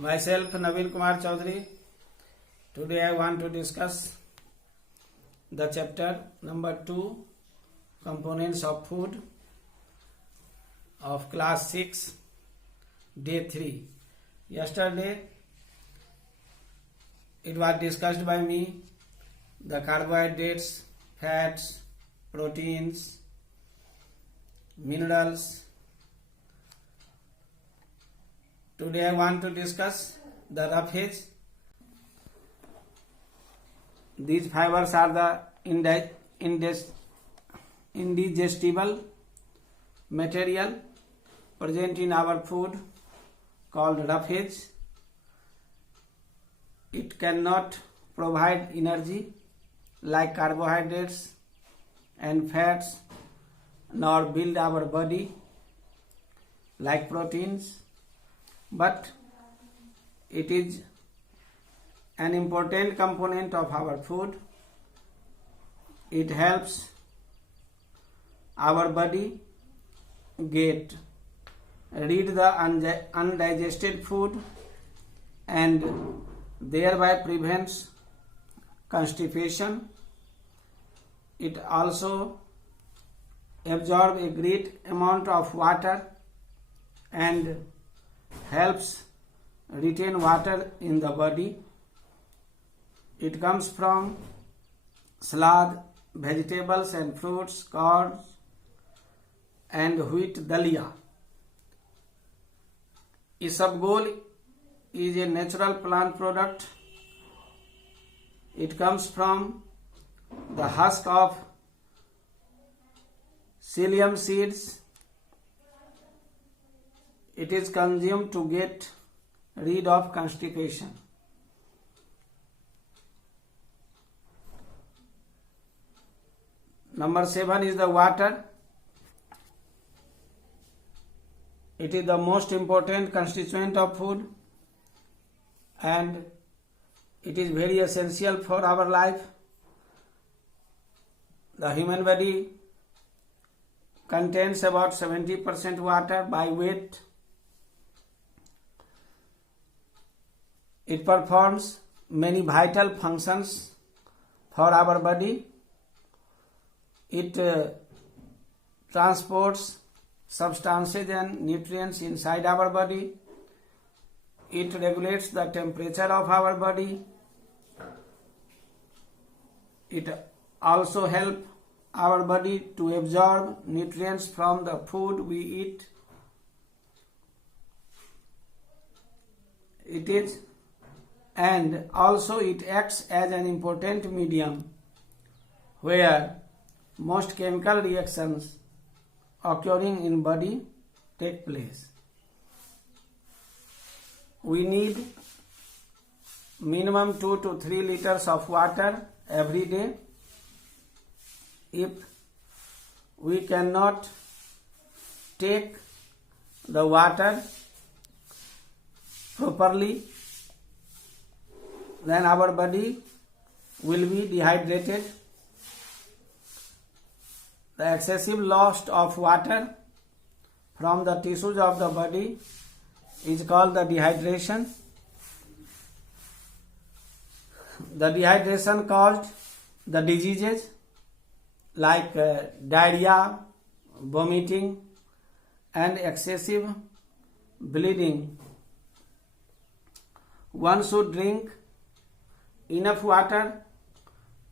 Myself Naveen Kumar Chaudhary. Today I want to discuss the chapter number 2, Components of Food, of class 6, day 3. Yesterday it was discussed by me the carbohydrates, fats, proteins, minerals. Today I want to discuss the roughage. These fibers are the indigestible material present in our food called roughage. It cannot provide energy like carbohydrates and fats, nor build our body like proteins, but it is an important component of our food. It helps our body get rid the undigested food and thereby prevents constipation. It also absorbs a great amount of water and helps retain water in the body. It comes from salad, vegetables and fruits, corn and wheat dalia. Isabgol is a natural plant product. It comes from the husk of psyllium seeds. It is consumed to get rid of constipation. Number 7 is the water. It is the most important constituent of food and it is very essential for our life. The human body contains about 70% water by weight. It performs many vital functions for our body. It transports substances and nutrients inside our body. It regulates the temperature of our body. It also helps our body to absorb nutrients from the food we eat. And also it acts as an important medium where most chemical reactions occurring in body take place. We need minimum 2 to 3 liters of water every day. If we cannot take the water properly, then our body will be dehydrated. The excessive loss of water from the tissues of the body is called the dehydration. The dehydration caused the diseases like diarrhea, vomiting and excessive bleeding. One should drink enough water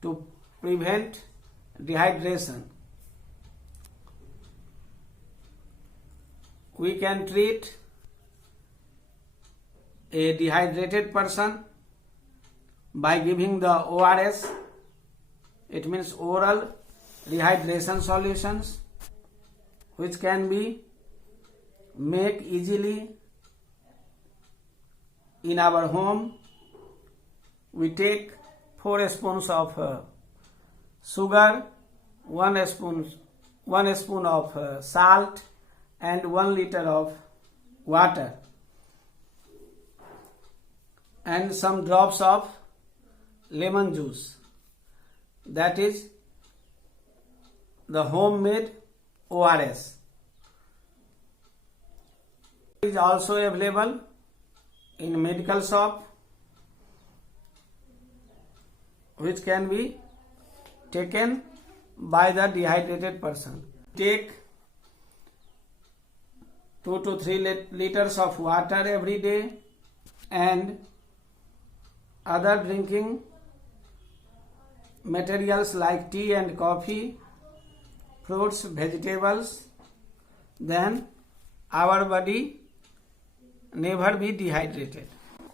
to prevent dehydration. We can treat a dehydrated person by giving the ORS. It means oral rehydration solutions, which can be made easily in our home. We take 4 spoons of sugar, 1 spoon of salt and 1 liter of water and some drops of lemon juice. That is the homemade ORS. It is also available in medical shop, which can be taken by the dehydrated person. Take 2 to 3 liters of water every day, and other drinking materials like tea and coffee, fruits, vegetables, then our body never be dehydrated.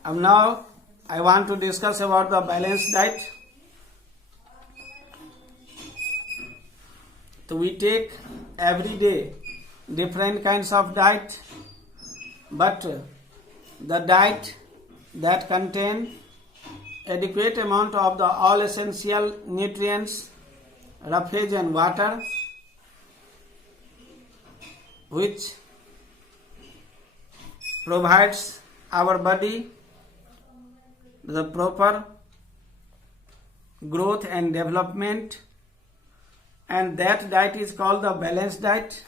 Now I want to discuss about the balanced diet. So we take every day different kinds of diet, but the diet that contain adequate amount of the all essential nutrients, roughage and water, which provides our body the proper growth and development, and that diet is called the balanced diet.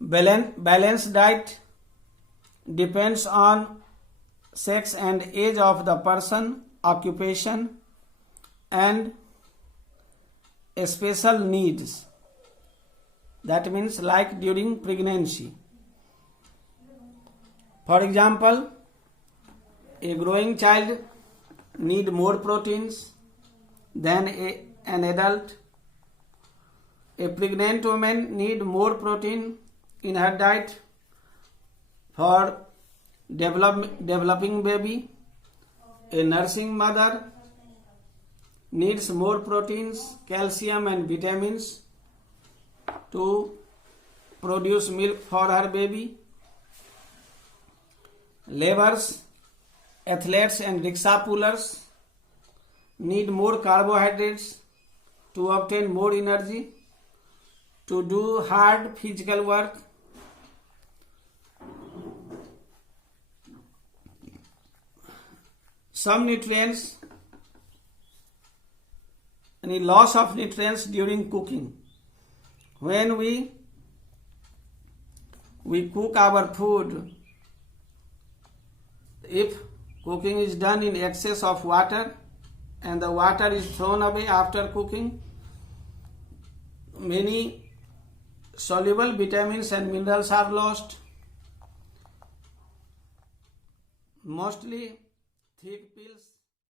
Balanced diet depends on sex and age of the person, occupation, and special needs. That means like during pregnancy. For example, a growing child need more proteins than an adult. A pregnant woman need more protein in her diet for developing baby. A nursing mother needs more proteins, calcium and vitamins to produce milk for her baby. Laborers, athletes and rickshaw pullers need more carbohydrates to obtain more energy to do hard physical work. Some nutrients, any loss of nutrients during cooking. When we cook our food, if cooking is done in excess of water and the water is thrown away after cooking, many soluble vitamins and minerals are lost. Mostly thick pills